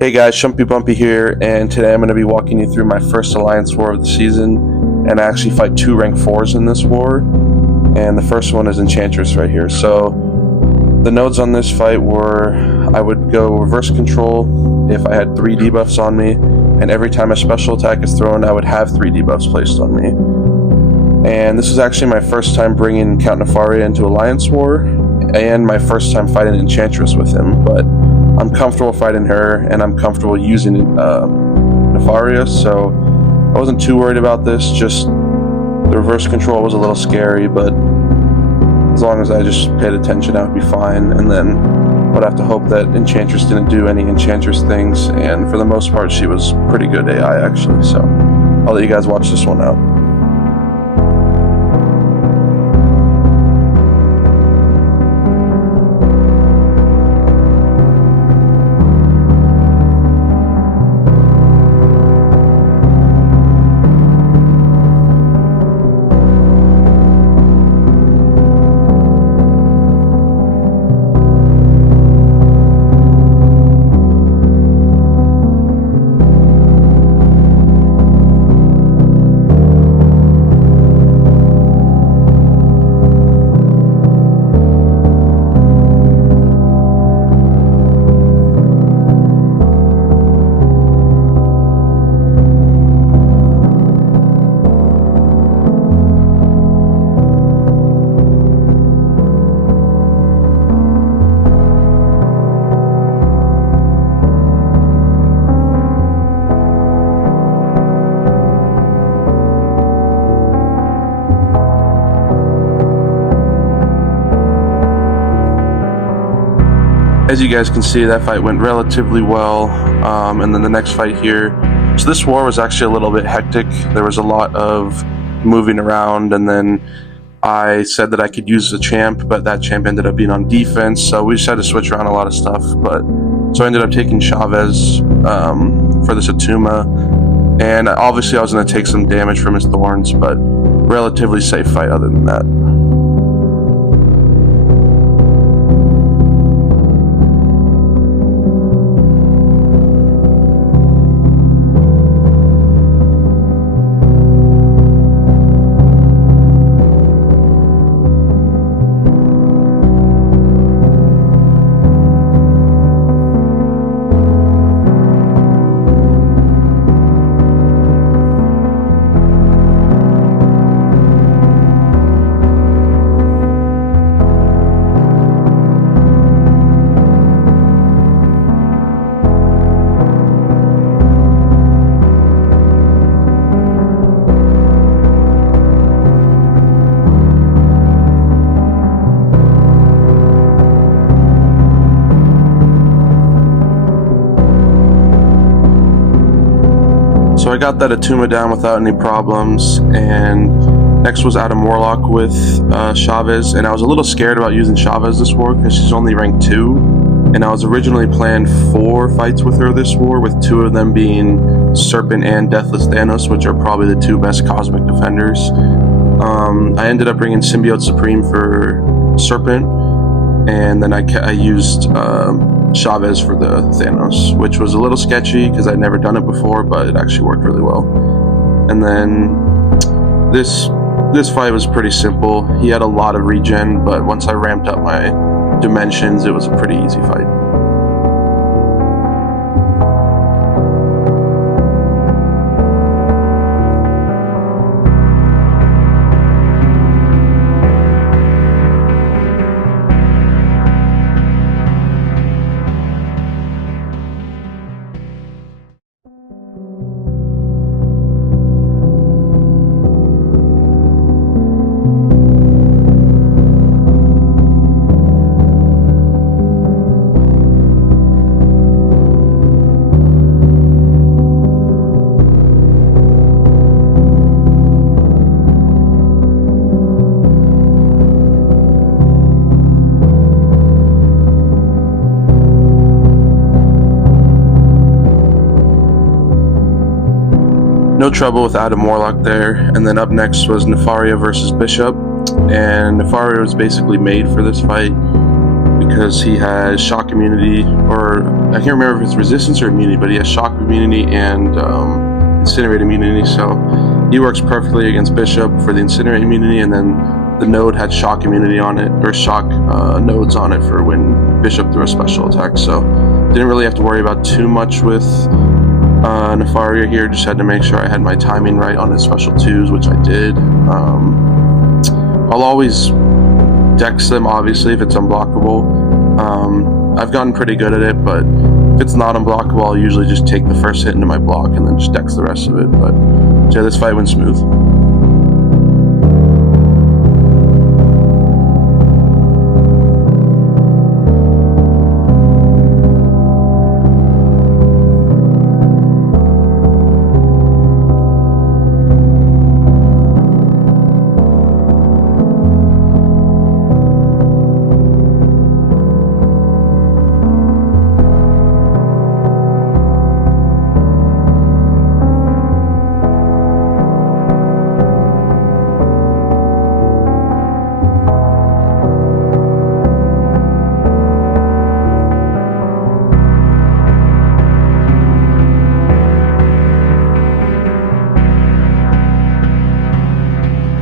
Hey guys, Shumpy Bumpy here, and today I'm going to be walking you through my first Alliance War of the season, and I actually fight 2 rank 4s in this war, and the first one is Enchantress right here. So, the nodes on this fight were, I would go reverse control if I had 3 debuffs on me, and every time a special attack is thrown, I would have 3 debuffs placed on me. And this is actually my first time bringing Count Nefaria into Alliance War, and my first time fighting Enchantress with him, but I'm comfortable fighting her, and I'm comfortable using Nefaria, so I wasn't too worried about this. Just the reverse control was a little scary, but as long as I just paid attention, I would be fine. And then would have to hope that Enchantress didn't do any Enchantress things, and for the most part, she was pretty good AI, actually, so I'll let you guys watch this one out. As you guys can see, that fight went relatively well, and then the next fight here. So this war was actually a little bit hectic. There was a lot of moving around, and then I said that I could use the champ, but that champ ended up being on defense, so we just had to switch around a lot of stuff. So I ended up taking Chavez for this Atuma, and obviously I was going to take some damage from his thorns, but relatively safe fight other than that. So I got that Atuma down without any problems, and next was Adam Warlock with Chavez, and I was a little scared about using Chavez this war because she's only rank 2, and I was originally planned 4 fights with her this war, with 2 of them being Serpent and Deathless Thanos, which are probably the 2 best cosmic defenders. I ended up bringing Symbiote Supreme for Serpent, and then I used Chavez for the Thanos, which was a little sketchy because I'd never done it before, but it actually worked really well. And then this fight was pretty simple. He had a lot of regen, but once I ramped up my dimensions, it was a pretty easy fight. No trouble with Adam Warlock there, and then up next was Nefaria versus Bishop, and Nefaria was basically made for this fight. because he has shock immunity, or I can't remember if it's resistance or immunity, but he has shock immunity and incinerate immunity, so he works perfectly against Bishop for the incinerate immunity, and then the node had shock immunity on it, or shock nodes on it for when Bishop threw a special attack, so didn't really have to worry about too much with Nefaria here. Just had to make sure I had my timing right on his special 2s, which I did. I'll always dex them, obviously, if it's unblockable. I've gotten pretty good at it, but if it's not unblockable, I'll usually just take the first hit into my block and then just dex the rest of it. But yeah, this fight went smooth.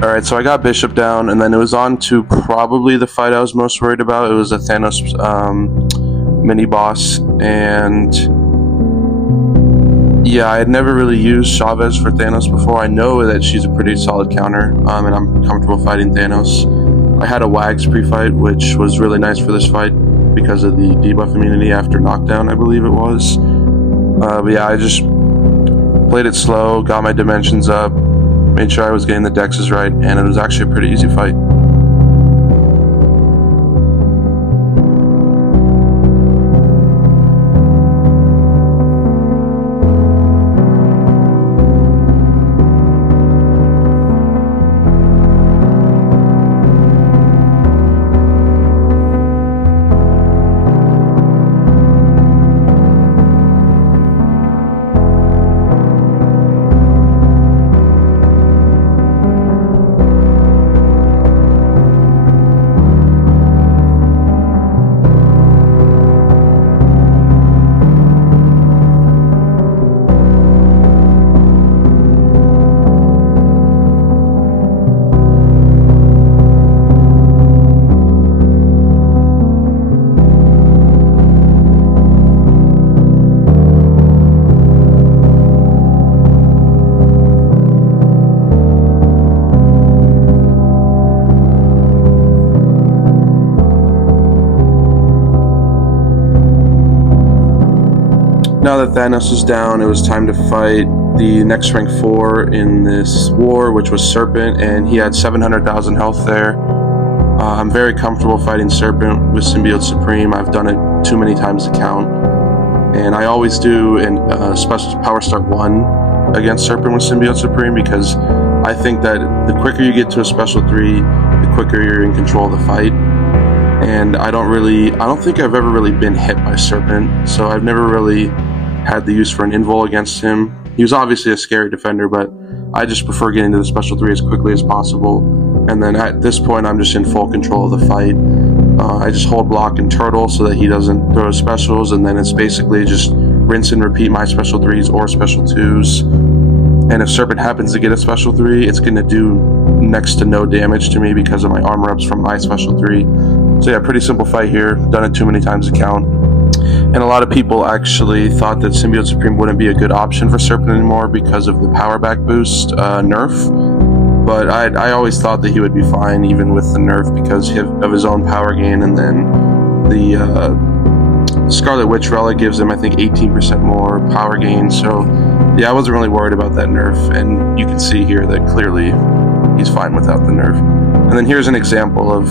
Alright, so I got Bishop down, and then it was on to probably the fight I was most worried about. It was a Thanos mini-boss, and yeah, I had never really used Chavez for Thanos before. I know that she's a pretty solid counter, and I'm comfortable fighting Thanos. I had a Wags pre-fight, which was really nice for this fight because of the debuff immunity after knockdown, I believe it was. But yeah, I just played it slow, got my dimensions up, made sure I was getting the dexes right, and it was actually a pretty easy fight. Now that Thanos is down, it was time to fight the next rank 4 in this war, which was Serpent, and he had 700,000 health there. I'm very comfortable fighting Serpent with Symbiote Supreme. I've done it too many times to count. And I always do a special Power Start 1 against Serpent with Symbiote Supreme, because I think that the quicker you get to a special 3, the quicker you're in control of the fight. And I don't think I've ever really been hit by Serpent, so I've never really had the use for an invul against him. He was obviously a scary defender, but I just prefer getting to the special 3 as quickly as possible. And then at this point, I'm just in full control of the fight. I just hold block and turtle so that he doesn't throw specials, and then it's basically just rinse and repeat my special 3s or special 2s. And if Serpent happens to get a special 3, it's going to do next to no damage to me because of my armor ups from my special 3. So yeah, pretty simple fight here. Done it too many times to count. And a lot of people actually thought that Symbiote Supreme wouldn't be a good option for Serpent anymore because of the power back boost nerf. But I always thought that he would be fine even with the nerf because of his own power gain, and then the Scarlet Witch Relic gives him, I think, 18% more power gain. So yeah, I wasn't really worried about that nerf, and you can see here that clearly he's fine without the nerf. And then here's an example of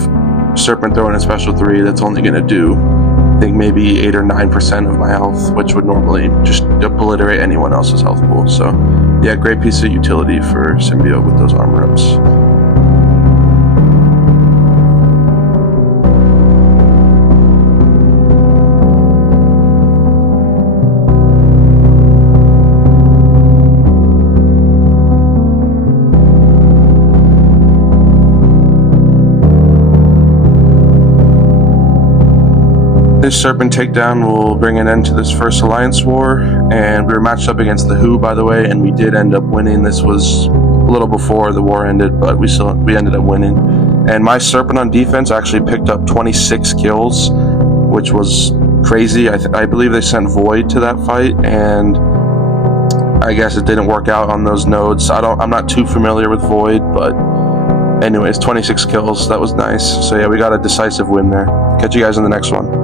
Serpent throwing a special 3 that's only going to do, I think, maybe 8 or 9% of my health, which would normally just obliterate anyone else's health pool. So yeah, great piece of utility for Symbiote with those armor ups. This Serpent takedown will bring an end to this first Alliance war, and we were matched up against the Who, by the way, and we did end up winning. This was a little before the war ended, but we ended up winning. And my Serpent on defense actually picked up 26 kills, which was crazy. I believe they sent Void to that fight, and I guess it didn't work out on those nodes. I'm not too familiar with Void, but anyways, 26 kills. That was nice. So yeah, we got a decisive win there. Catch you guys in the next one.